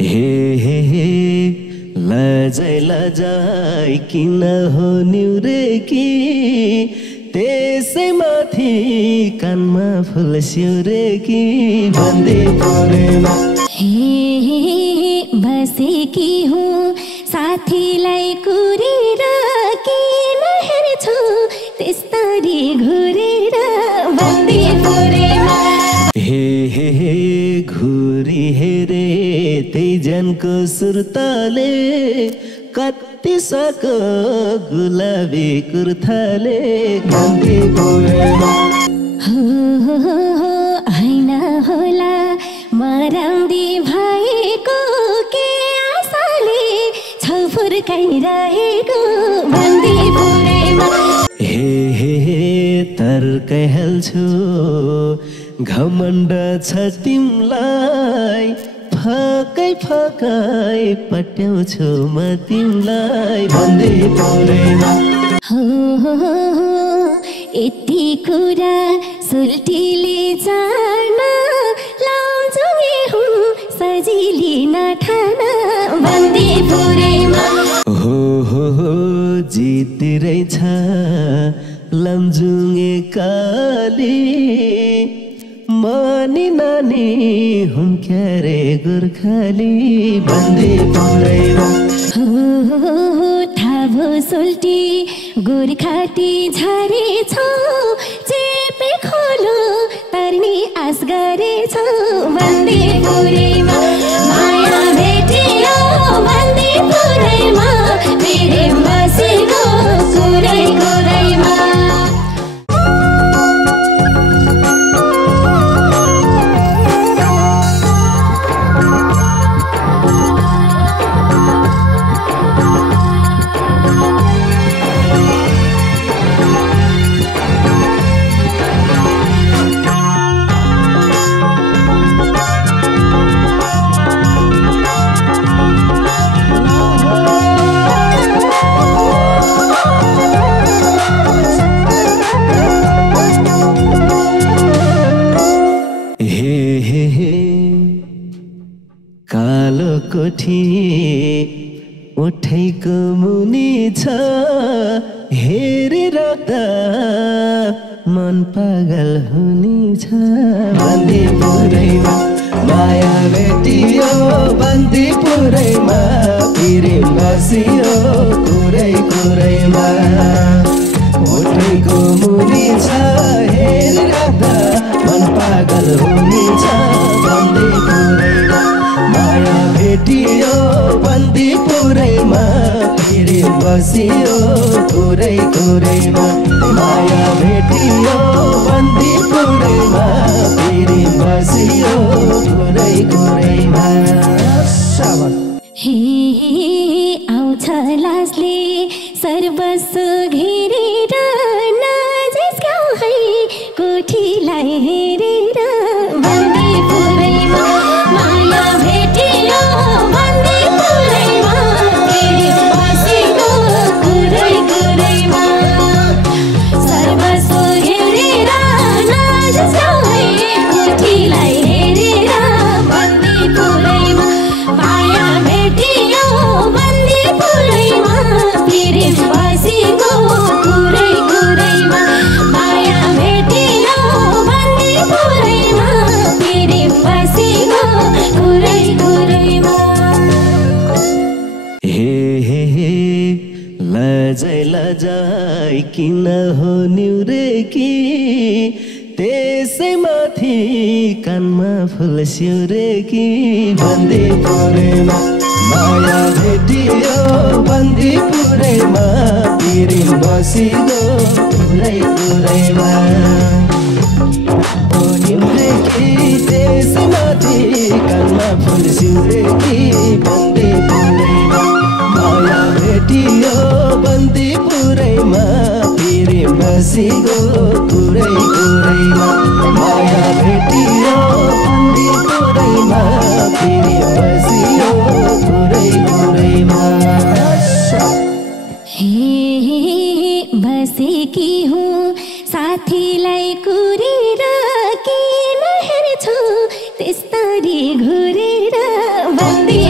हे लजाइ लजाइ किन हो निउरे कि त्यसैमाथि कानमा फुल सिउरे कि भन्दै परेमा बसेकी हुँ साथीलाई कुरेर किन हेर्छु त्यस्तरी घुरेर भन्दै परेमा हे घुरी हेरे त्यही जनको सुर्ताले कति सको गुलाबी कुर्ताले भन्दै परेमा हैन होला मराउँदी भएको के आशाले छौ फुर्काइरहेको भन्दै परेमा हे तर्कै हाल्छु घमण्ड छ तिमलाई फकै फकै पट्याउँछु म तिमलाई भन्दै परेमा यति कुरा सुल्टीले जान लाउँछु हुँ सजिली नठान भन्दै परेमा हो जितिरै छ लम्जुङे काली मानी नानी हुम क्यारे गोर्खाली भन्दै परेमा थाबो सोल्टी गोर्खाटी झरे छौ चेपे खोलो तर्नी आस गरे छौ भन्दै परेमा माया भेटियो भन्दै परेमा फेरि बसेको कुरै कुरैमा कालो कोठी उठैको मुनि छ हेरेर त मन पागल हुने छ भन्दै पुरैमा माया भेटियो भन्दै पुरैमा फेरि बसियो कुरै कुरैमा उठैको मुनि छ हेरेर त मन पागल हुने छ भन्दै पुरैमा माया भेटियो भन्दै पुरैमा फेरि बसियो कुरै कुरैमा माया भेटियो भन्दै पुरैमा फेरि बसियो कुरै कुरैमा हे आउँछ लासले सर्वस्व घेरेर नजिस्क्याउ है कोठीलाई हेरेर भन्दै परेमा माया भेटियो भन्दै परेमा फेरि बसेको कुरै कुरैमा सर्वस्व घेरेर नजिस्क्याउ है कोठीलाई हेरेर भन्दै परेमा माया भेटियो भन्दै परेमा फेरि बसेको कुरै कुरैमा माया भेटियो भन्दै परेमा फेरि बसेको कुरै कुरैमा हे लजाइ लजाइ किन हो निउरे कि त्यसैमाथि कानमा फुल सिउरे कि भन्दै परेमा माया भेटियो भन्दै पुरैमा फेरि बसिगो कुरै कुरैमा हो निउरे कि त्यसैमाथि कानमा फुल सिउरे कि भन्दै परेमा माया भेटियो भन्दै पुरैमा फेरि बसिगो कुरै कुरैमा माया भेटियो भन्दै पुरैमा फेरि बसियो कुरै कुरैमा बसेकी हुँ साथीलाई कुरेर किन हेर्छु त्यस्तरी घुरेर भन्दै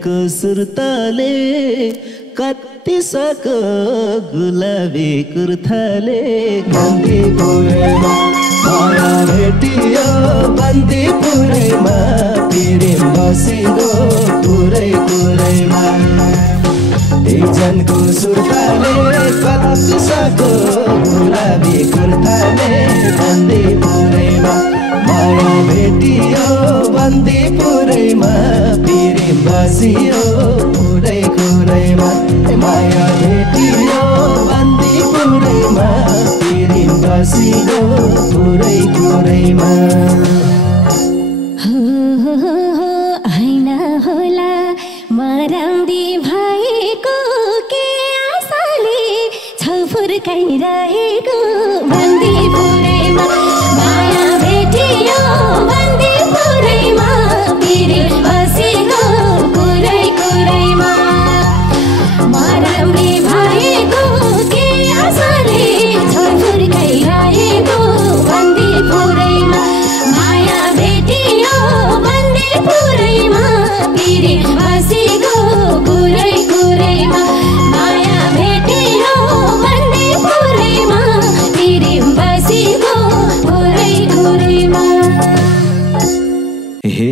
डिजाइनको सुर्ताले कति सक गुलाबी कुर्ताले बन्दीपुरैमा माया भेटियो बन्दीपुरैमा प्रेम बसिगो कुरै कुरैमा डिजाइनको सुर्ताले कति सक गुलाबी कुर्ताले बन्दीपुरैमा माया भेटियो बन्दीपुरैमा प्रेम बसियो कुरै कुरैमा माया भेटियो बन्दीपुरैमा प्रेम बसियो कुरै कुरैमा हैन होला मराउँदी भएको के आशाले छ फुर्काइरहेको बन्दीपुरैमा माया भेटियो बन्दीपुरैमा प्रेम बसेको कुरै कुरैमा मराउँदी भएको के आशाले छ फुर्काइरहेको बन्दीपुरैमा माया भेटियो बन्दीपुरैमा प्रेम बसेको कुरै कुरैमा माया भेटियो बन्दीपुरैमा प्रेम बसेको कुरै कुरैमा हे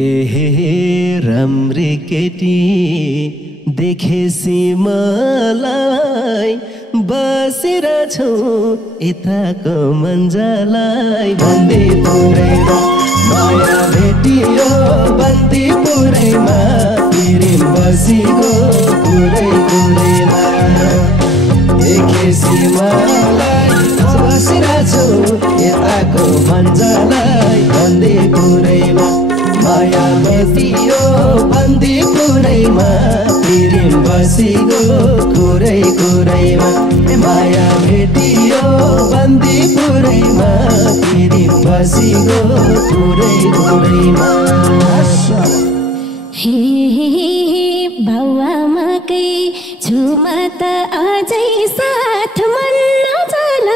राम्री केटी देखेसी मलाई बसिरहेछौ यताको मन्जालाई बन्दीपुरैमा माया भेटियो बन्दीपुरैमा प्रेम बसिगो कुरै कुरैमा देखेसी मलाई बसिरहेछौ यताको मन्जालाई बन्दीपुरैमा माया भेटियो बन्दीपुरैमा प्रेम बसिगो कुरै कुरैमा माया भेटियो बन्दीपुरैमा प्रेम बसिगो कुरै कुरैमा हे बाउआमाकै छुमा त अझै साथ मन नचल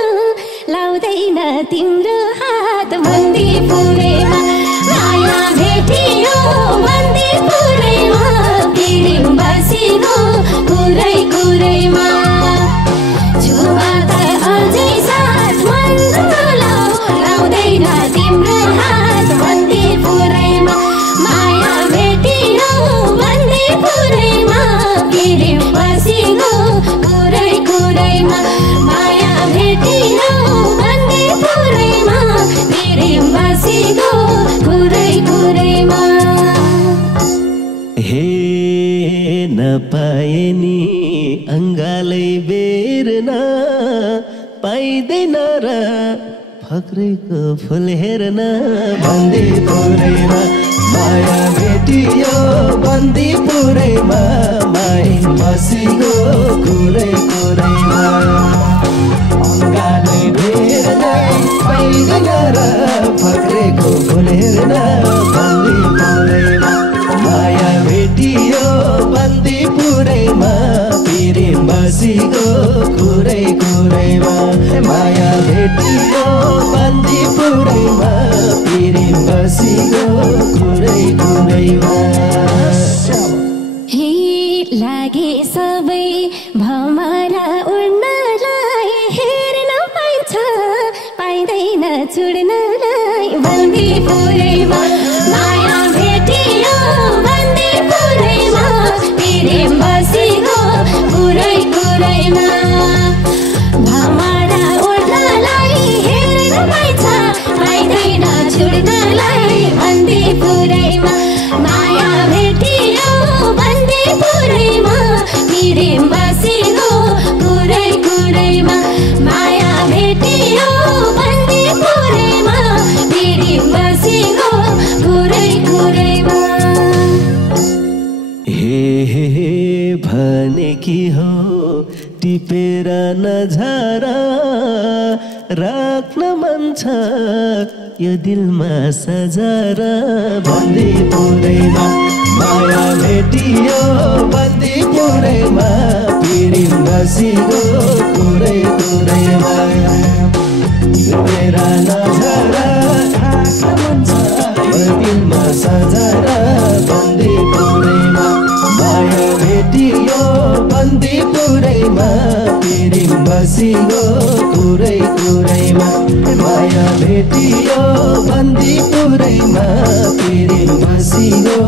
लाउँदैन तिम्रो हात बन्दीपुरैमा माया भेटियो बन्दीपुरैमा प्रेम बसिगो कुरै कुरैमा छुमा त अझै साथ मन नचल लाउँदैन तिम्रो हात बन्दीपुरैमा माया भेटियो बन्दीपुरैमा प्रेम बसिगो कुरै कुरैमा माया भेटियो बन्दीपुरैमा प्रेम बसिगो कुरै कुरैमा हे नपाए नि अङ्गालै बेर्न पाइँदैन र फक्रेको फुल हेर्न बन्दीपुरैमा माया भेटियो बन्दीपुरैमा माई बसिगो कुरै कुरैमा अङ्गालै बेर्न पाइँदैन र फक्रेको फुल हेर्न बन्दीपुरैमा माया भेटियो बन्दीपुरैमा प्रेम बसिगो कुरै कुरैमा माया भेटियो बन्दीपुरैमा प्रेम बसिगो कुरै कुरैमा हे लागे सबै भमरा उड्नलाई हेर्न पाइन्छ पाइँदैन छुड्नलाई बन्दीपुरैमा माया भेटियो बन्दीपुरैमा प्रेम बसिगो कुरै कुरैमा भमरा उड्नलाई हेर्न पाइन्छ पाइँदैन छुड्नलाई बन्दीपुरैमा माया भेटियो बन्दीपुरैमा प्रेम बसिगो कुरै कुरैमा माया भेटियो बन्दीपुरैमा प्रेम बसिगो कुरै कुरैमा हे भनेकी हो टिपेर नझर राख्न मन छ यो दिलमा सजार बन्दीपुरैमा माया भेटियो बन्दीपुरैमा प्रेम बसिगो कुरै कुरैमा टिपेर नझर राख्न मन छ यो दिलमा सजार बन्दीपुरैमा माया पुरैमा प्रेम बसिगो कुरै कुरैमा माया भेटियो बन्दीपुरैमा प्रेम बसिगो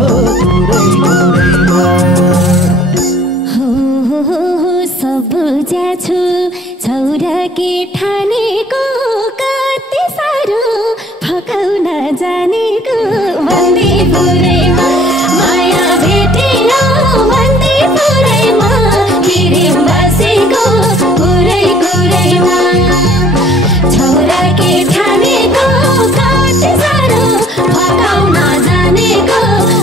कुरै कुरैमा सब बुझ्याछु छौरा के ठानेको कति साह्रो फकाउन जानेको बन्दीपुरैमा माया भेटियो बन्दीपुरैमा प्रेम बसेको कुरै कुरैमा छौरा के ठानेको कति साह्रो फकाउन जानेको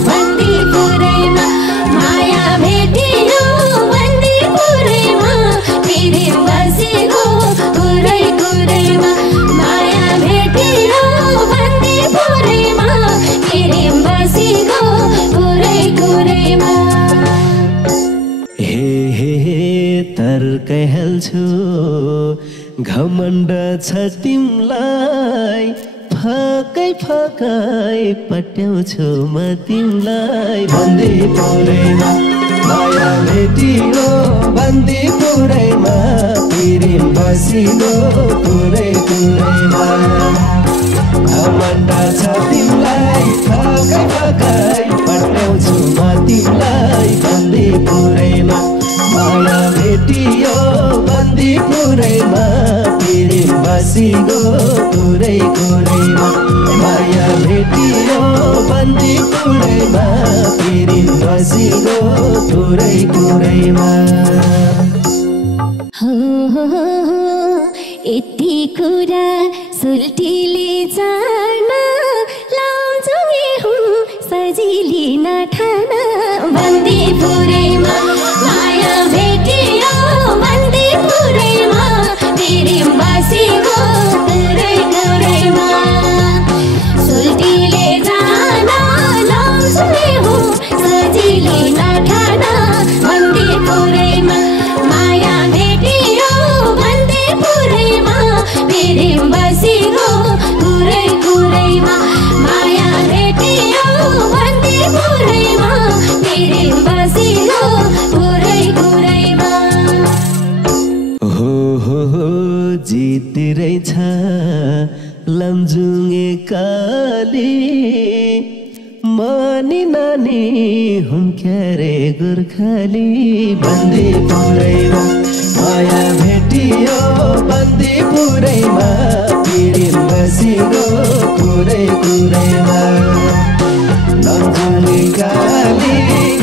बन्दीपुरैमा माया भेटियो बन्दीपुरैमा प्रेम बसेको कुरै कुरैमा माया भेटियो बन्दीपुरैमा प्रेम बसेको कुरै कुरैमा तर्कै हाल्छु घमण्ड छ तिमलाई फकै फकै पट्याउँछु म तिमलाई बन्दीपुरैमा माया भेटियो बन्दीपुरैमा प्रेम बसिगो कुरै कुरैमा घमण्ड छ तिमलाई फकै फकै पट्याउँछु म तिमलाई बन्दीपुरैमा माया भेटियो बन्दीपुरैमा प्रेम बसिगो कुरै कुरैमा माया भेटियो बन्दीपुरैमा प्रेम बसिगो कुरै कुरैमा यति कुरा सुल्टीले जान लाउँछु हुँ सजिली नठान बन्दीपुरैमा माया भेटियो बन्दीपुरैमा प्रेम बसेको कुरै कुरैमा सुल्टीले जान लाउँछु हुँ सजिली नठान बन्दीपुरैमा माया भेटियो बन्दीपुरैमा प्रेम बसेको कुरै कुरैमा माया भेटियो बन्दीपुरैमा प्रेम बसेको कुरै कुरैमा हो जितिरै छ लमजुङे काली मनी नानी हुम्क्यारे गोर्खाली बन्दीपुरैमा माया भेटियो बन्दीपुरैमा प्रेम बसिगो कुरै कुरैमा लमजुङे काली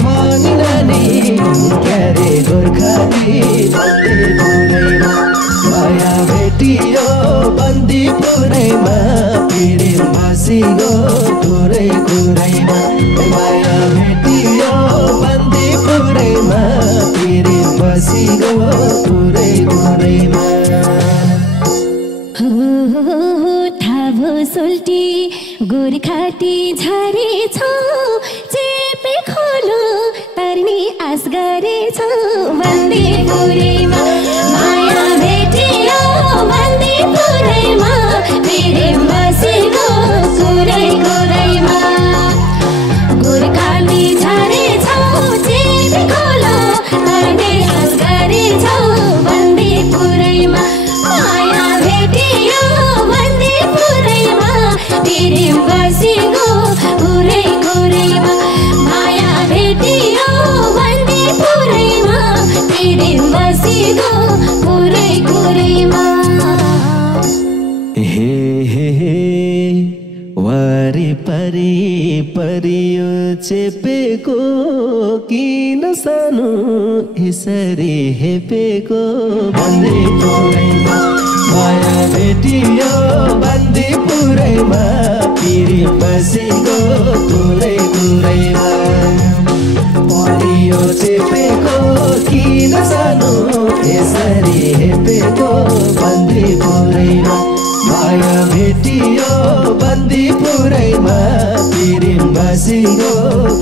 मनी नानी हुम्क्यारे गोर्खाली बन्दीपुरैमा माया भेटियो बन्दीपुरैमा प्रेम बसिगो कुरै कुरैमा माया भेटियो बन्दीपुरैमा प्रेम बसिगो कुरै कुरैमा थाबो सोल्टी गोर्खाटी झरे छौ चेपे खोलो तर्नी आस गरे छौ बन्दीपुरैमा माया भेटियो बन्दीपुरैमा प्रेम बसेको कुरै कुरैमा गोर्खाटी झरे छौ चेपे खोलो तर्नी आस गरे छौ बन्दीपुरैमा माया भेटियो बन्दीपुरैमा प्रेम बसेको कुरै कुरैमा माया भेटियो बन्दीपुरैमा प्रेम बसेको कुरै कुरैमा वारिपरि परियो चेपेको किन सानो यसरी हेपेको बन्दीपुरैमा माया भेटियो बन्दीपुरैमा प्रेम बसेको कुरै कुरैमा परियो चेपेको किन सानो यसरी हेपेको बन्दीपुरैमा माया भेटियो बन्दीपुरैमा प्रेम बसेको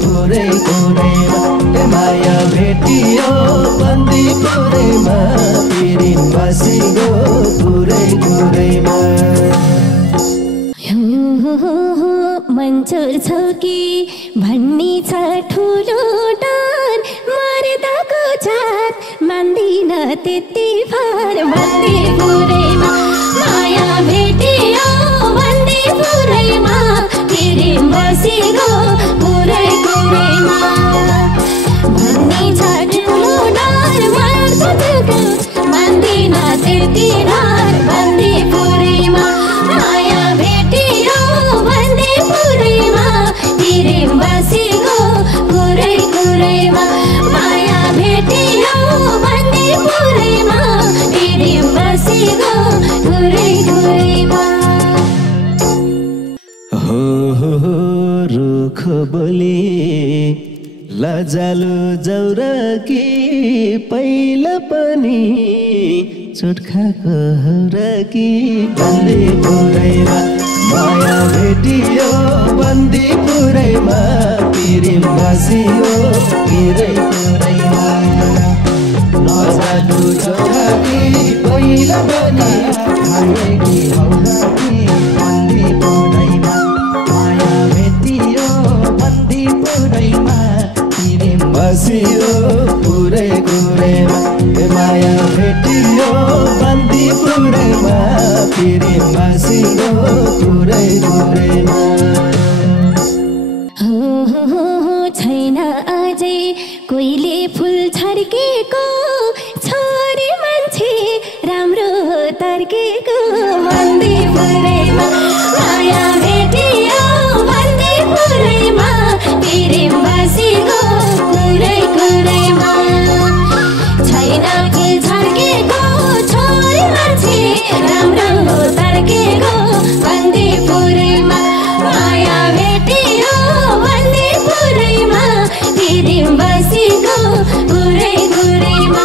कुरै कुरैमा माया भेटियो बन्दीपुरैमा प्रेम बसेको कुरै कुरैमा मन्चुर छौ कि भन्ने छ ठुलो डर मर्दाको जात मान्दिन त्यति भर बन्दी पुरैमा माया भेटियो बन्दी पुरैमा प्रेम बसेको पुरै पुरैमा भन्ने छ ठुलो डर मर्को दुःख मान्दिन त्यति डर बन्दी पुरैमा माया भेटियो बन्दी पुरैमा प्रेम बसेको पुरै पुरैमा माया भेटियो बन्दी पुरैमा प्रेम बसेको पुरै पुरैमा रुख बोली लजालु जौरकी पहिला पनि चोट खाएको हौरकी बन्दी पुरैमा माया भेटियो बन्दी पुरैमा प्रेम बसियो पुरै पुरैमा लजालु जौरकी पहिला पनि खाएकी हौरकी बन्दी पुरैमा माया भेटियो बन्दी पुरैमा प्रेम बसियो पुरै पुरैमा माया भेटियो बन्दी पुरैमा प्रेम बसियो पुरै पुरैमा छैन अझै कोहीले फुल छर्केको छोरी मान्छे राम्रो तर्केको बन्दी पुरैमा माया भेटियो बन्दी पुरैमा प्रेम बसेको पुरै पुरैमा छैन फुल छर्केको छोरी मान्छे राम्रो तर्केको बन्दी पुरैमा माया भेटियो बन्दी पुरैमा प्रेम बसेको पुरै पुरैमा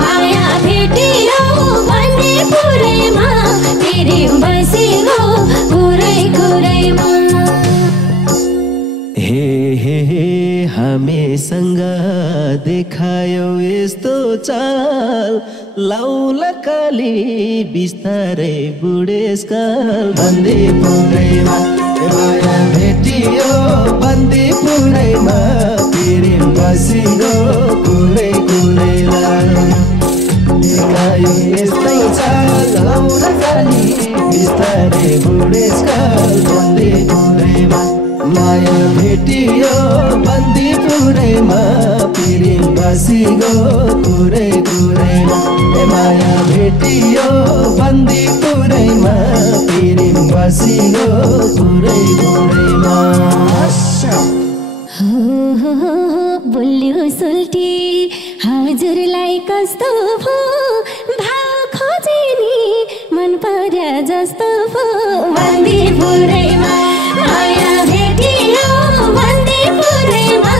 माया भेटियो बन्दी पुरैमा प्रेम बसेको पुरै पुरैमा हे हामीसँग देखायो यस्तो चाल लाउला काली बिस्तारै बुढेसकाल बन्दी पुरैमा माया भेटियो बन्दी पुरैमा प्रेम बसियो पुरै पुरैमा देखायो यस्तो चाल लाउला काली बिस्तारै बुढेसकाल बन्दी पुरैमा माया भेटियो बन्दी पुरैमा प्रेम बसियो पुरै पुरैमा माया भेटियो बन्दी पुरैमा प्रेम बसियो पुरै पुरैमा बोल्यो सुल्टी हजुरलाई कस्तो भो भाव खोजे नि मन पर्या जस्तो भो बन्दी पुरैमा माया भेटियो बन्दी पुरैमा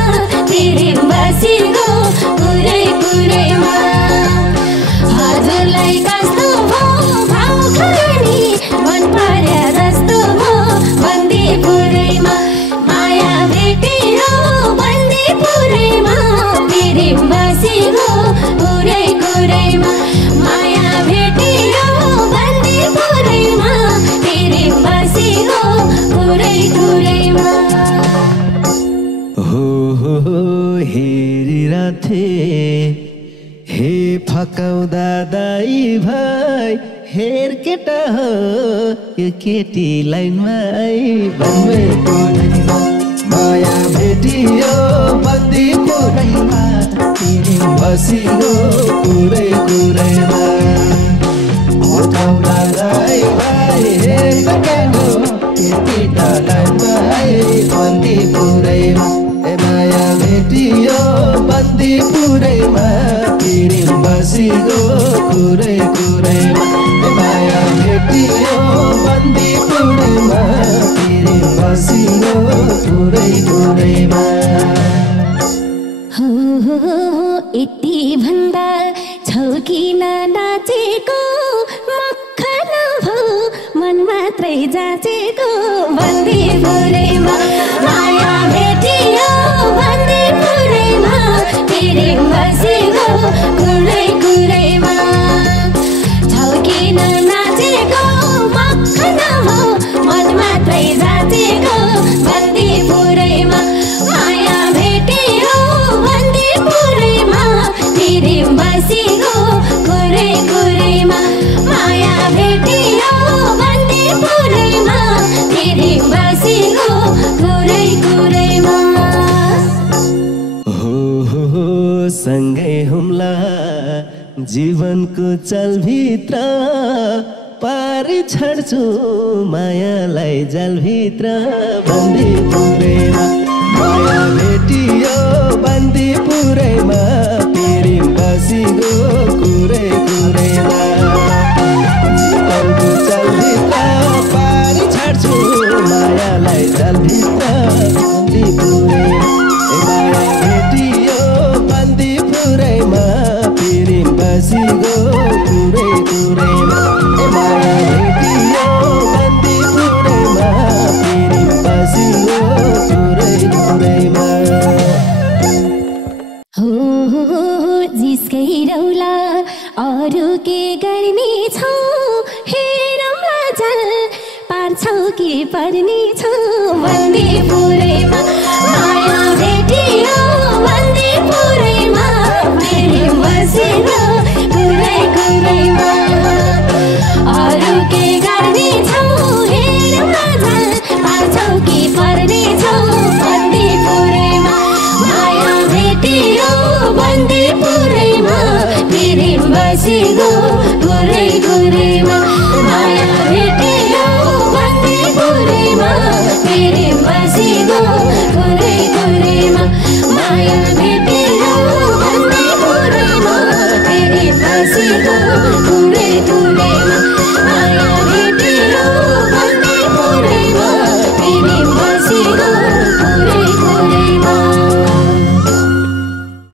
प्रेम बसेको पुरै पुरैमा हजुरलाई कस्तो भो भाव खोजे नि मन पर्या जस्तो भो बन्दी पुरैमा माया भेटियो बन्दी पुरैमा प्रेम बसेको पुरै पुरैमा माया भेटियो बन्दी पुरैमा प्रेम बसेको पुरै पुरैमा हेरिरथे हे फकाउँदा दाइ भाइ हेर केटा हो यो केटी लाइनमा आई भन्दै पुरैमा माया भेटियो बन्दी पुरैमा प्रेम बसियो पुरै पुरैमा फकाउँदा दाइ भाइ हेर केटा हो केटा लाइनमा आई बन्दी पुरैमा माया भेटियो बन्दी पुरैमा प्रेम बसियो पुरै पुरैमा माया भेटियो बन्दी पुरैमा प्रेम बसियो पुरै पुरैमा यति भन्दा छौ किन नाचेको मक्खन भो मन मात्रै जाचेको बन्दी पुरैमा माया भेटियो बन्दी पुरैमा प्रेम बसेको कुरै कुरैमा छौ किन नाचेको मक्खन भो मन मात्रै जाचेको बन्दी पुरैमा माया भेटियो बन्दी पुरैमा प्रेम बसेको जीवनको चलभित्र पारी छाड्छु मायालाई जलभित्र बन्दीपुरैमा माया भेटियो बन्दीपुरैमा प्रेम बसिगो कुरै कुरैमा जीवनको चलभित्र पारी छाड्छु मायालाई जलभित्र बन्दीपुरैमा माया भेटियो बन्दीपुरैमा प्रेम बसिगो कुरै कुरैमा माया भेटियो बन्दीपुरैमा प्रेम बसिगो कुरै कुरैमा जिस्कै रौला अरू के गर्ने छौ हेरौँला जल पार्छौ कि पर्ने छौ बन्दीपुरैमा माया भेटियो बन्दीपुरैमा प्रेम बसिगो कुरै कुरैमा अरू के गर्ने छौ हेरौँला जल पार्छौ कि पर्ने छौ बन्दीपुरैमा माया भेटियो बन्दीपुरैमा प्रेम बसिगो